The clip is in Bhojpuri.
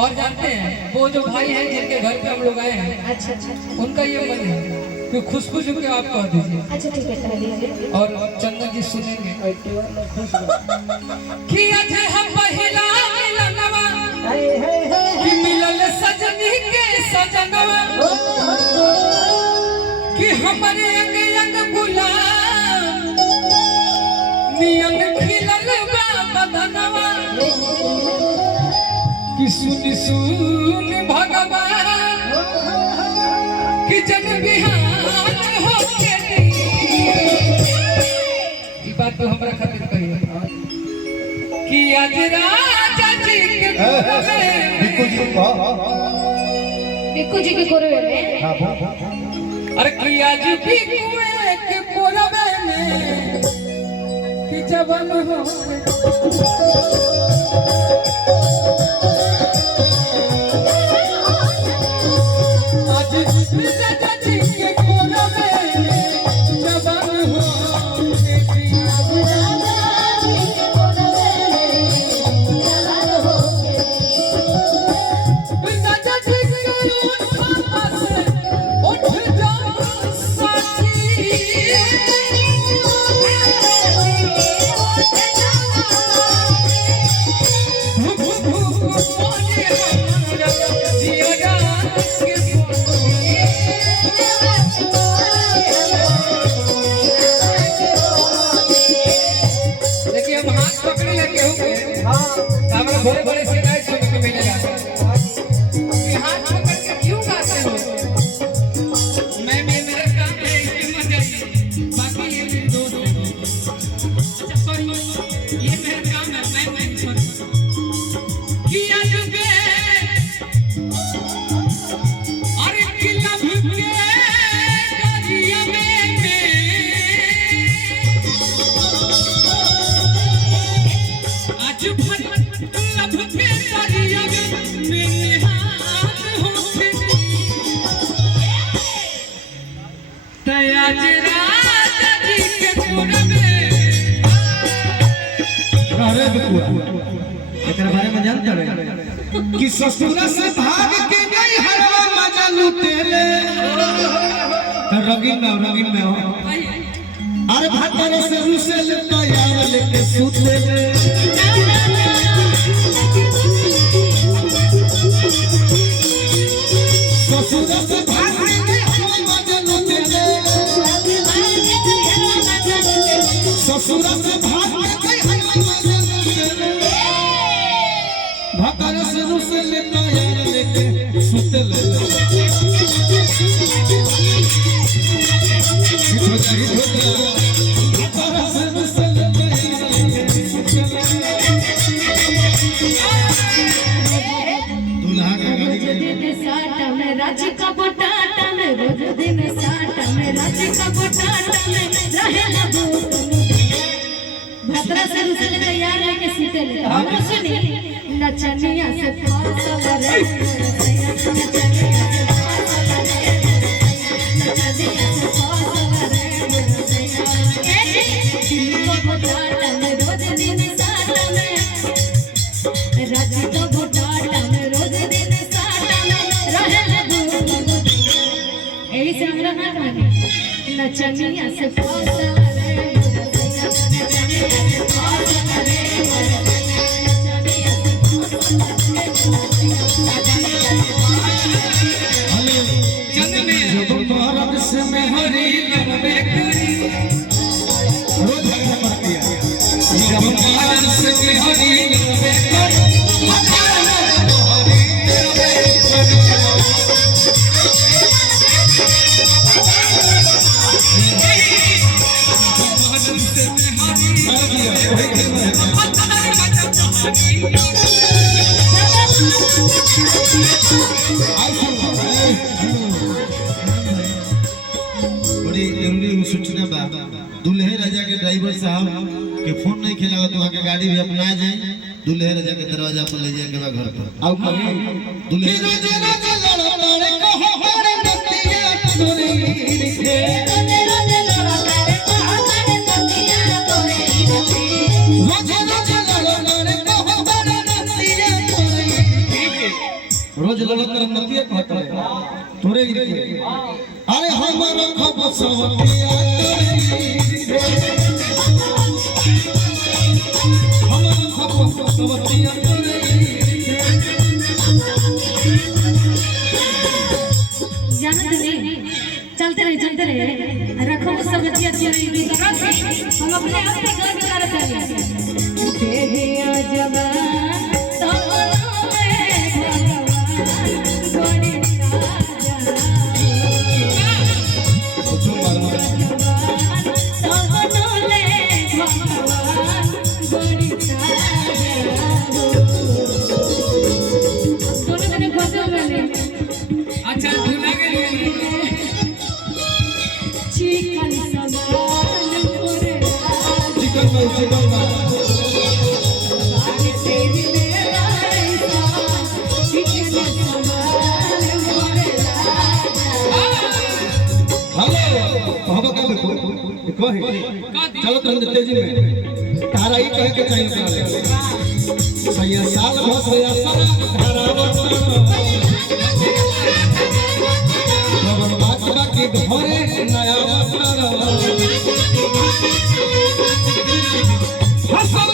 और जानते हैं वो जो भाई हैं जिनके घर पे हम लोग आए हैं, अच्छा अच्छा, उनका ये मन है कि खुशबू जो के आप कह दीजिए। अच्छा ठीक है, कह दीजिए। और चंदन जी सुनेंगे कि आज हम पहला मिलनवा कि मिलल सजनी के सजनवा कि हमारे अंग अंग गुलाब नियन खिलल बा बदनवा कि सुन सुन भगवान कि जन बिहान हो के ई बात तो हमरा खातिर कहिए कि आज राजा जी के बिक्कू जी के कोरवे में, अरे कि आज भी कुएं के कोरवे में कि जवन हो बड़े बड़े शिकायत सुनने को मिलेगा कि हाथ पकड़ के क्यों गाते हो। मैं भी मेरा काम है इसकी मत जाइए, बाकी ये मेरे दोस्त हैं। अच्छा सॉरी, ये मेरा काम है, मैं सॉरी कि आज के अरे किला भुके दरिया में आज भर बारे में जानते रहे कि ससुरा से भाग के गई हरवा मजा लूटे रे रंगीन में हो अरे भातर से रूसे लेता यार लेके सूते रे ससुरा से भाग के गई हरवा मजा लूटे रे ससुरा से भाग के गई हरवा मजा लूटे रे भातर से रूसे लेता यार लेके सूते रे राज का बटाटा में रोज दिन साटा में राज का बटाटा में रहे लगो भद्रा से रुसल तैयार है के सीते ले हम सुनी नचनिया से फासल रे नचनिया से फासल रे नचनिया से फासल रे ए को बटाटा में रोज दिन साटा में राज का बटाटा में रोज दिन साटा में रहे से हमरा ना कहने नचनिया से फासल रे नचनिया से फासल रे नचनिया से भारत से मैं हरी लंबे करी रोज पर किया जब भारत से मैं हरी लंबे करी बड़ी जरूरी सूचना बा दुल्हे राजा के ड्राइवर साहब के फोन नहीं खेला तो वहाँ के गाड़ी भी अपना जाए दुल्हे राजा के दरवाजा पर ले जाए के घर पर आओ दुल्हे रोज लड़त तरह नतिया कहत है तोरे गिरके अरे हमर खब सवतिया हमर खब सवतिया जानत नहीं चलते रहे रखो सब बच्चियां चली हम अपने आप पे गर्व करत हैं तेरिया जवान तो में भगवान गोड़ी राजा जो मालूम तो ले भगवान गोड़ी राजा दोनों ने फसल में अच्छा धुला के चिकन समान मोरे चिकन में आगे तेरी मेरा चिकन समान मोरे हेलो कहबो का कहे चलो तुरंत तेजी में तारा ही कहे के चाहिए करा सैया साल भर सैया साल धरावत खबर बात बाकी घरे नया वस्त्र हसब